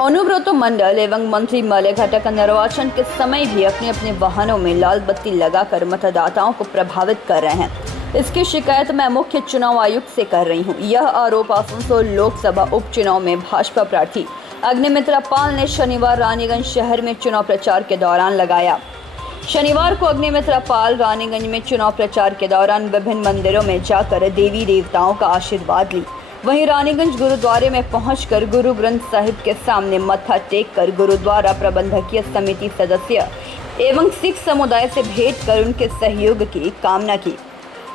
अनुव्रत मंडल एवं मंत्री मलय घटक निर्वाचन के समय भी अपने अपने वाहनों में लाल बत्ती लगाकर मतदाताओं को प्रभावित कर रहे हैं। इसकी शिकायत मैं मुख्य चुनाव आयुक्त से कर रही हूं। यह आरोप आसनसोल लोकसभा उपचुनाव में भाजपा प्रार्थी अग्निमित्रा पाल ने शनिवार रानीगंज शहर में चुनाव प्रचार के दौरान लगाया। शनिवार को अग्निमित्रा पाल रानीगंज में चुनाव प्रचार के दौरान विभिन्न मंदिरों में जाकर देवी देवताओं का आशीर्वाद ली। वहीं रानीगंज गुरुद्वारे में पहुंचकर गुरु ग्रंथ साहिब के सामने मत्था टेक कर गुरुद्वारा प्रबंधकीय समिति सदस्य एवं सिख समुदाय से भेंट कर उनके सहयोग की कामना की।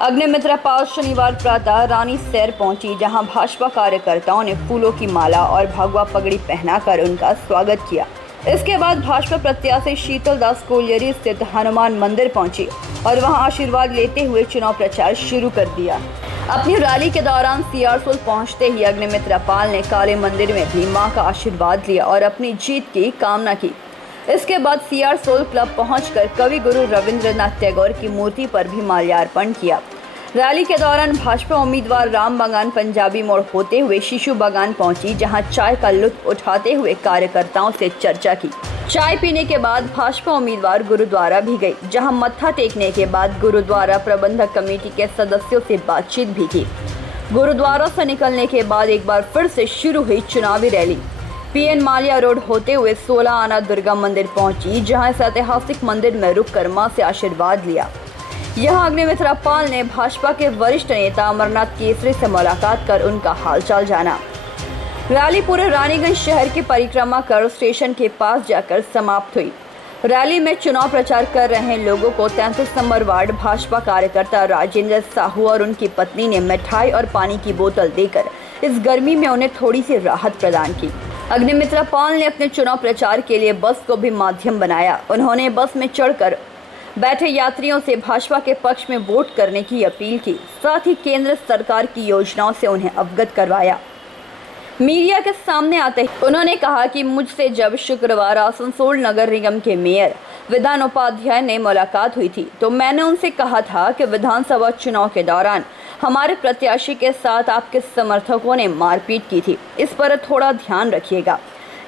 अग्निमित्रा पाल शनिवार प्रातः रानी सैर पहुंची, जहां भाजपा कार्यकर्ताओं ने फूलों की माला और भगवा पगड़ी पहनाकर उनका स्वागत किया। इसके बाद भाजपा प्रत्याशी शीतल दास कोलियरी स्थित हनुमान मंदिर पहुंची और वहां आशीर्वाद लेते हुए चुनाव प्रचार शुरू कर दिया। अपनी रैली के दौरान सीआरसोल पहुंचते ही अग्निमित्रा पाल ने काली मंदिर में भी मां का आशीर्वाद लिया और अपनी जीत की कामना की। इसके बाद सीआरसोल क्लब पहुंचकर कवि गुरु रविंद्रनाथ टैगोर की मूर्ति पर भी माल्यार्पण किया। रैली के दौरान भाजपा उम्मीदवार राम बागान पंजाबी मोड़ होते हुए शिशु बागान पहुंची, जहां चाय का लुत्फ उठाते हुए कार्यकर्ताओं से चर्चा की। चाय पीने के बाद भाजपा उम्मीदवार गुरुद्वारा भी गई, जहां मत्था टेकने के बाद गुरुद्वारा प्रबंधक कमेटी के सदस्यों से बातचीत भी की। गुरुद्वारा से निकलने के बाद एक बार फिर से शुरू हुई चुनावी रैली। पीएन मालिया रोड होते हुए 16 आना दुर्गा मंदिर पहुंची, जहां इस ऐतिहासिक मंदिर में रुककर मां से आशीर्वाद लिया। यहां अग्निमित्रा पाल ने भाजपा के वरिष्ठ नेता अमरनाथ केसरी से मुलाकात कर उनका हालचाल जाना। रैली पूरे रानीगंज शहर की परिक्रमा कर स्टेशन के पास जाकर समाप्त हुई। रैली में चुनाव प्रचार कर रहे लोगों को 33 नंबर वार्ड भाजपा कार्यकर्ता राजेंद्र साहू और उनकी पत्नी ने मिठाई और पानी की बोतल देकर इस गर्मी में उन्हें थोड़ी सी राहत प्रदान की। अग्निमित्रा पाल ने अपने चुनाव प्रचार के लिए बस को भी माध्यम बनाया। उन्होंने बस में चढ़कर बैठे यात्रियों से भाजपा के पक्ष में वोट करने की अपील की, साथ ही केंद्र सरकार की योजनाओं से उन्हें अवगत करवाया। मीडिया के सामने आते ही उन्होंने कहा कि मुझसे जब शुक्रवार आसनसोल नगर निगम के मेयर विधान उपाध्याय ने मुलाकात हुई थी, तो मैंने उनसे कहा था कि विधानसभा चुनाव के दौरान हमारे प्रत्याशी के साथ आपके समर्थकों ने मारपीट की थी, इस पर थोड़ा ध्यान रखिएगा।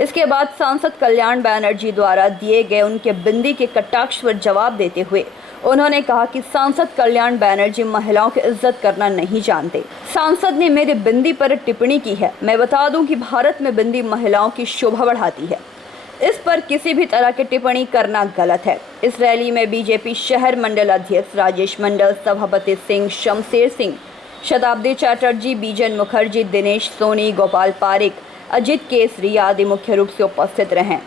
इसके बाद सांसद कल्याण बैनर्जी द्वारा दिए गए उनके बिंदी के कटाक्ष पर जवाब देते हुए उन्होंने कहा कि सांसद कल्याण बैनर्जी महिलाओं की इज्जत करना नहीं जानते। सांसद ने मेरे बिंदी पर टिप्पणी की है। मैं बता दूं कि भारत में बिंदी महिलाओं की शोभा बढ़ाती है। इस पर किसी भी तरह की टिप्पणी करना गलत है। इस रैली में बीजेपी शहर मंडल अध्यक्ष राजेश मंडल, सभापति सिंह, शमशेर सिंह, शताब्दी चैटर्जी, बीजन मुखर्जी, दिनेश सोनी, गोपाल पारिक, अजित केसरी आदि मुख्य रूप से उपस्थित रहे।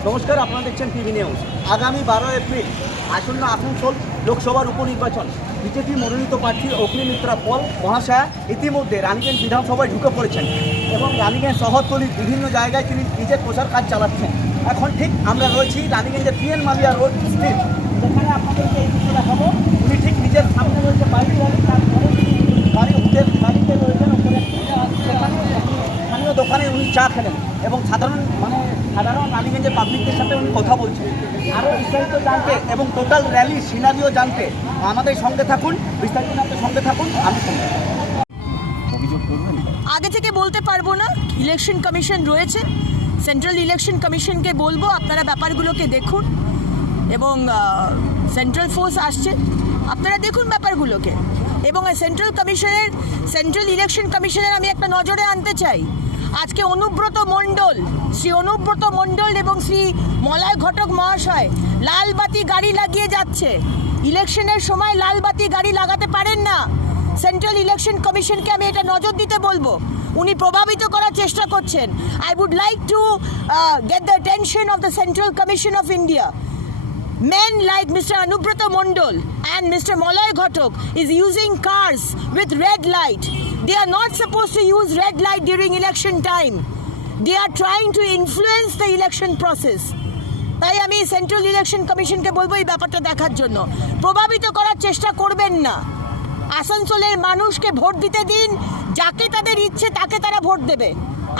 नमस्कार, আপনারা দেখছেন টিভি নিউজ। আগামী 12 এপ্রিল আসন্ন আসানসোল লোকসভার উপনির্বাচন বিজেপি মনোনীত প্রার্থী অগ্নিমিত্রা পাল মহাশয়া ইতিমধ্যে রানীগঞ্জ বিধানসভায় ঢুকে পড়েছেন এবং রানীগঞ্জ শহরতলির বিভিন্ন জায়গায় তিনি নিজের প্রচার কাজ চালাচ্ছেন। এখন ঠিক আমরা রয়েছি রানীগঞ্জের পিএন মালিয়া রোড স্থিত, যেখানে আপনাদেরকে এই কিছু দেখাবো। উনি ঠিক নিজের সামনে রয়েছে বাইক গাড়ি, তারপরে গাড়ি হোটেল গাড়িতে রয়েছেন ওপরে, সেখানে স্থানীয় দোকানে উনি চা খেলেন এবং সাধারণ রানীগঞ্জের পাবলিকদের সাথে উনি কথা বলছেন। আরও বিস্তারিত জানতে এবং টোটাল র্যালি সিনারিও জানতে আমাদের সঙ্গে থাকুন, বিস্তারিত জানতে সঙ্গে থাকুন। আমি অভিযোগ করবেন আগে থেকে বলতে পারবো না, ইলেকশন কমিশন রয়েছে, সেন্ট্রাল ইলেকশন কমিশনকে বলবো আপনারা ব্যাপারগুলোকে দেখুন এবং সেন্ট্রাল ফোর্স আসছে, আপনারা দেখুন ব্যাপারগুলোকে। এবং সেন্ট্রাল ইলেকশন কমিশনের আমি একটা নজরে আনতে চাই, আজকে শ্রী অনুব্রত মণ্ডল এবং শ্রী মলয় ঘটক মহাশয় লাল বাতি গাড়ি লাগিয়ে যাচ্ছে। ইলেকশনের সময় লাল বাতি গাড়ি লাগাতে পারেন না। সেন্ট্রাল ইলেকশন কমিশনকে আমি এটা নজর দিতে বলবো। উনি প্রভাবিত করার চেষ্টা করছেন। I would like to get the attention of the central commission of India. Men like Mr. Anubrata Mondal and Mr. Maloy Ghatak is using cars with red light. They are not supposed to use red light during election time. They are trying to influence the election process. তাই আমি central election কমিশনকে বলবো এই ব্যাপারটা দেখার জন্য। প্রভাবিত করার চেষ্টা করবেন না। আসানসোলের মানুষকে ভোট দিতে দিন, যাকে তাদের ইচ্ছে তাকে তারা ভোট দেবে।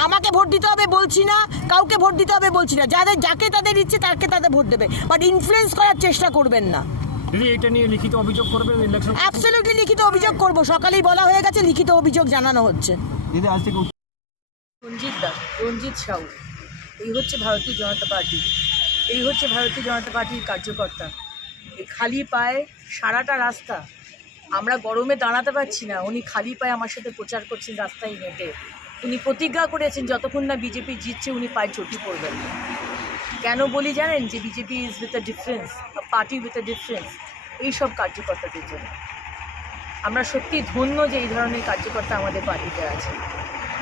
আমাকে ভোট দিতে হবে বলছি না, কাউকে ভোট দিতে হবে বলছি না, যাকে তাদের ইচ্ছে তাকে তাদের ভোট দেবে, বাট ইনফ্লুয়েন্স করার চেষ্টা করবেন না। দিদি, এটা নিয়ে লিখিত অভিযোগ করবেন ইলেকশন? অ্যাবসলিউটলি লিখিত অভিযোগ করব, সকালেই বলা হয়ে গেছে, লিখিত অভিযোগ জানানো হচ্ছে। দিদি আজ থেকে রঞ্জিত দাস। রঞ্জিত সাউ, এই হচ্ছে ভারতীয় জনতা পার্টি, এই হচ্ছে ভারতীয় জনতা পার্টির কার্যকর্তা। এই খালি পায়ে সারাটা রাস্তা, আমরা গরমে দাঁড়াতে পারছি না, উনি খালি পায়ে আমার সাথে প্রচার করছেন রাস্তায় হেঁটে। উনি প্রতিজ্ঞা করেছেন যতক্ষণ না বিজেপি জিতছে উনি পায়ে চটি পড়বেন। কেন বলি জানেন? যে BJP is with a difference, a party with a difference. এইসব কার্যকর্তাদের জন্য আমরা সত্যি ধন্য যে এই ধরনের কার্যকর্তা আমাদের পার্টিতে আছে।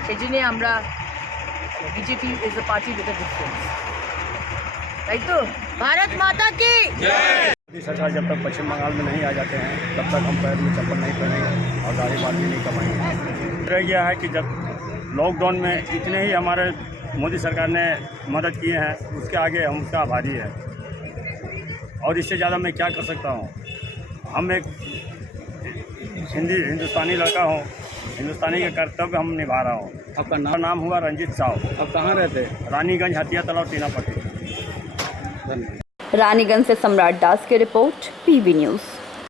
সেই জন্যে আমরা BJP is a party with a difference, তাই তো? ভারত माता की मोदी सरकार जब तक पश्चिम बंगाल में नहीं आ जाते हैं तब तक हम पैर में चप्पल नहीं पहनेंगे और दाढ़ी बाल भी नहीं कमाएंगे। रह गया है कि जब लॉकडाउन में इतने ही हमारे मोदी सरकार ने मदद किए हैं, उसके आगे हम उसका आभारी है और इससे ज़्यादा मैं क्या कर सकता हूँ। हम एक हिंदुस्तानी लड़का हूँ, हिंदुस्तानी के कर्तव्य हम निभा रहा हूँ। आपका नाम हुआ रंजीत साहू। आप कहाँ रहते हैं? रानीगंज, हथिया तालाब, टीनापट्टी। रानीगंज से सम्राट दास की रिपोर्ट, पीबी न्यूज़।